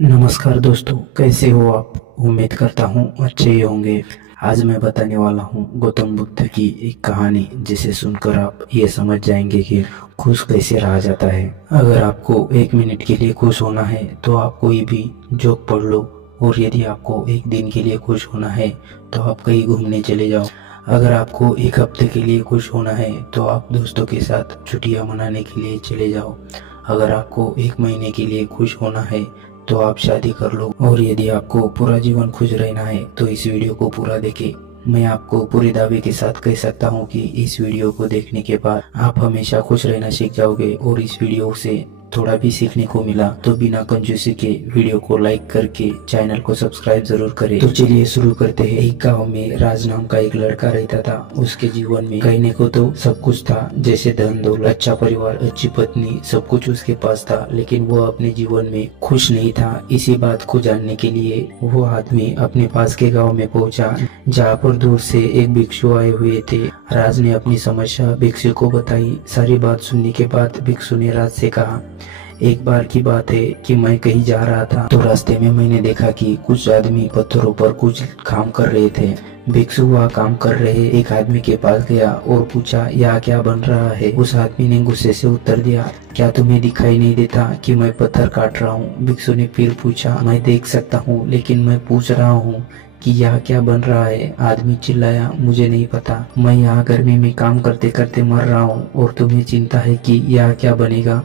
नमस्कार दोस्तों, कैसे हो आप। उम्मीद करता हूँ अच्छे ही होंगे। आज मैं बताने वाला हूँ गौतम बुद्ध की एक कहानी, जिसे सुनकर आप ये समझ जाएंगे कि खुश कैसे रहा जाता है। अगर आपको 1 मिनट के लिए खुश होना है तो आप कोई भी जोक पढ़ लो, और यदि आपको 1 दिन के लिए खुश होना है तो आप कहीं घूमने चले जाओ। अगर आपको 1 हफ्ते के लिए खुश होना है तो आप दोस्तों के साथ छुट्टियां मनाने के लिए चले जाओ। अगर आपको 1 महीने के लिए खुश होना है तो आप शादी कर लो। और यदि आपको पूरा जीवन खुश रहना है तो इस वीडियो को पूरा देखें। मैं आपको पूरे दावे के साथ कह सकता हूँ कि इस वीडियो को देखने के बाद आप हमेशा खुश रहना सीख जाओगे। और इस वीडियो से थोड़ा भी सीखने को मिला तो बिना कंजूसी के वीडियो को लाइक करके चैनल को सब्सक्राइब जरूर करें। तो चलिए शुरू करते हैं। एक गांव में राज नाम का एक लड़का रहता था। उसके जीवन में कहने को तो सब कुछ था, जैसे धन दौलत, अच्छा परिवार, अच्छी पत्नी, सब कुछ उसके पास था। लेकिन वो अपने जीवन में खुश नहीं था। इसी बात को जानने के लिए वो आदमी अपने पास के गाँव में पहुँचा, जहाँ पर दूर से एक भिक्षु आए हुए थे। राज ने अपनी समस्या भिक्षु को बताई। सारी बात सुनने के बाद भिक्षु ने राज से कहा, एक बार की बात है कि मैं कहीं जा रहा था तो रास्ते में मैंने देखा कि कुछ आदमी पत्थरों पर कुछ काम कर रहे थे। भिक्षु वह काम कर रहे एक आदमी के पास गया और पूछा, यह क्या बन रहा है। उस आदमी ने गुस्से से उत्तर दिया, क्या तुम्हें दिखाई नहीं देता कि मैं पत्थर काट रहा हूँ। भिक्षु ने फिर पूछा, मैं देख सकता हूँ, लेकिन मैं पूछ रहा हूँ कि यह क्या बन रहा है। आदमी चिल्लाया, मुझे नहीं पता, मैं यहाँ गर्मी में काम करते करते मर रहा हूँ और तुम्हें चिंता है कि यह क्या बनेगा।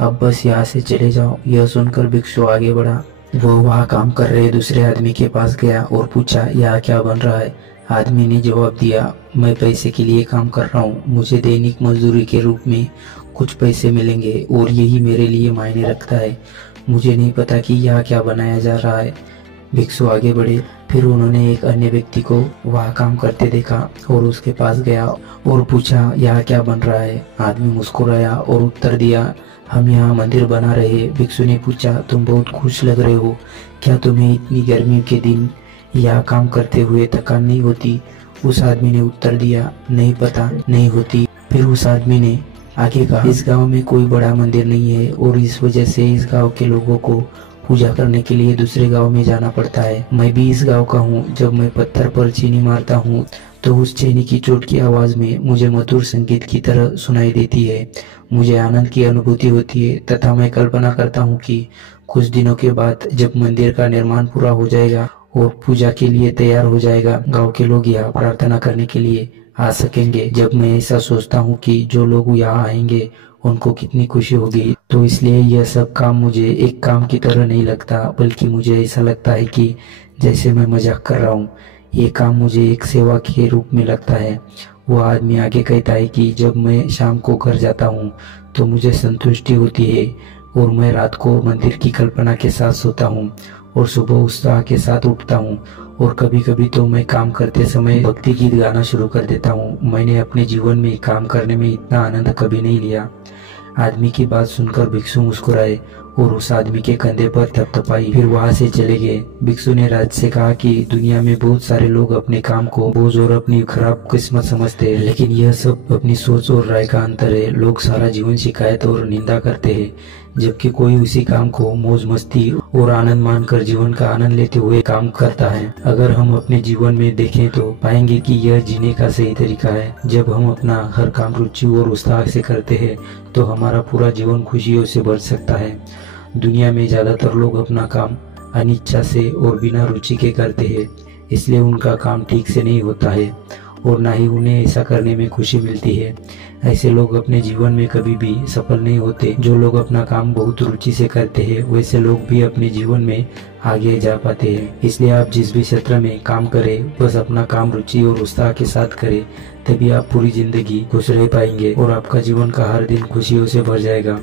अब बस यहाँ से चले जाओ। यह सुनकर भिक्षु आगे बढ़ा। वो वहाँ काम कर रहे दूसरे आदमी के पास गया और पूछा, यह क्या बन रहा है। आदमी ने जवाब दिया, मैं पैसे के लिए काम कर रहा हूँ, मुझे दैनिक मजदूरी के रूप में कुछ पैसे मिलेंगे और यही मेरे लिए मायने रखता है। मुझे नहीं पता कि यह क्या बनाया जा रहा है। भिक्षु आगे बढ़े। फिर उन्होंने एक अन्य व्यक्ति को वहाँ काम करते देखा और उसके पास गया और पूछा, यह क्या बन रहा है। आदमी मुस्कुराया और उत्तर दिया, हम यहाँ मंदिर बना रहे हैं। भिक्षु ने पूछा, तुम बहुत खुश लग रहे हो, क्या तुम्हें इतनी गर्मी के दिन यह काम करते हुए थकान नहीं होती। उस आदमी ने उत्तर दिया, नहीं पता, नहीं होती। फिर उस आदमी ने आगे कहा, इस गांव में कोई बड़ा मंदिर नहीं है और इस वजह से इस गांव के लोगों को पूजा करने के लिए दूसरे गांव में जाना पड़ता है। मैं भी इस गांव का हूँ। जब मैं पत्थर पर चीनी मारता हूँ तो उस चीनी की चोट की आवाज में मुझे मधुर संगीत की तरह सुनाई देती है। मुझे आनंद की अनुभूति होती है तथा मैं कल्पना करता हूँ कि कुछ दिनों के बाद जब मंदिर का निर्माण पूरा हो जाएगा और पूजा के लिए तैयार हो जाएगा, गांव के लोग यहाँ प्रार्थना करने के लिए आ सकेंगे। जब मैं ऐसा सोचता हूँ कि जो लोग यहाँ आएंगे उनको कितनी खुशी होगी, तो इसलिए यह सब काम मुझे एक काम की तरह नहीं लगता, बल्कि मुझे ऐसा लगता है कि जैसे मैं मजाक कर रहा हूँ। ये काम मुझे एक सेवा के रूप में लगता है। वो आदमी आगे कहता है कि जब मैं शाम को घर जाता हूँ तो मुझे संतुष्टि होती है और मैं रात को मंदिर की कल्पना के साथ सोता हूँ और सुबह उत्साह के साथ उठता हूँ। और कभी कभी तो मैं काम करते समय भक्ति गीत गाना शुरू कर देता हूँ। मैंने अपने जीवन में काम करने में इतना आनंद कभी नहीं लिया। आदमी की बात सुनकर भिक्षु मुस्कुराए और उस आदमी के कंधे पर थपथपाई, फिर वहां से चले गए। भिक्षु ने राज से कहा कि दुनिया में बहुत सारे लोग अपने काम को बोझ और अपनी खराब किस्मत समझते हैं, लेकिन यह सब अपनी सोच और राय का अंतर है। लोग सारा जीवन शिकायत और निंदा करते हैं, जबकि कोई उसी काम को मौज मस्ती और आनंद मानकर जीवन का आनंद लेते हुए काम करता है। अगर हम अपने जीवन में देखें तो पाएंगे कि यह जीने का सही तरीका है। जब हम अपना हर काम रुचि और उत्साह से करते हैं तो हमारा पूरा जीवन खुशियों से भर सकता है। दुनिया में ज्यादातर लोग अपना काम अनिच्छा से और बिना रुचि के करते हैं, इसलिए उनका काम ठीक से नहीं होता है और ना ही उन्हें ऐसा करने में खुशी मिलती है। ऐसे लोग अपने जीवन में कभी भी सफल नहीं होते। जो लोग अपना काम बहुत रुचि से करते हैं वैसे लोग भी अपने जीवन में आगे जा पाते हैं। इसलिए आप जिस भी क्षेत्र में काम करें, बस अपना काम रुचि और उत्साह के साथ करें, तभी आप पूरी जिंदगी खुश रह पाएंगे और आपका जीवन का हर दिन खुशियों से भर जाएगा।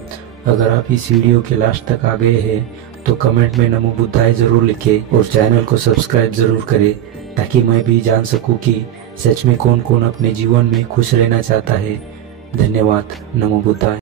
अगर आप इस वीडियो के लास्ट तक आ गए हैं तो कमेंट में नमो बुद्धाय जरूर लिखें और चैनल को सब्सक्राइब जरूर करें, ताकि मैं भी जान सकूं कि सच में कौन कौन अपने जीवन में खुश रहना चाहता है। धन्यवाद। नमो बुद्धाय।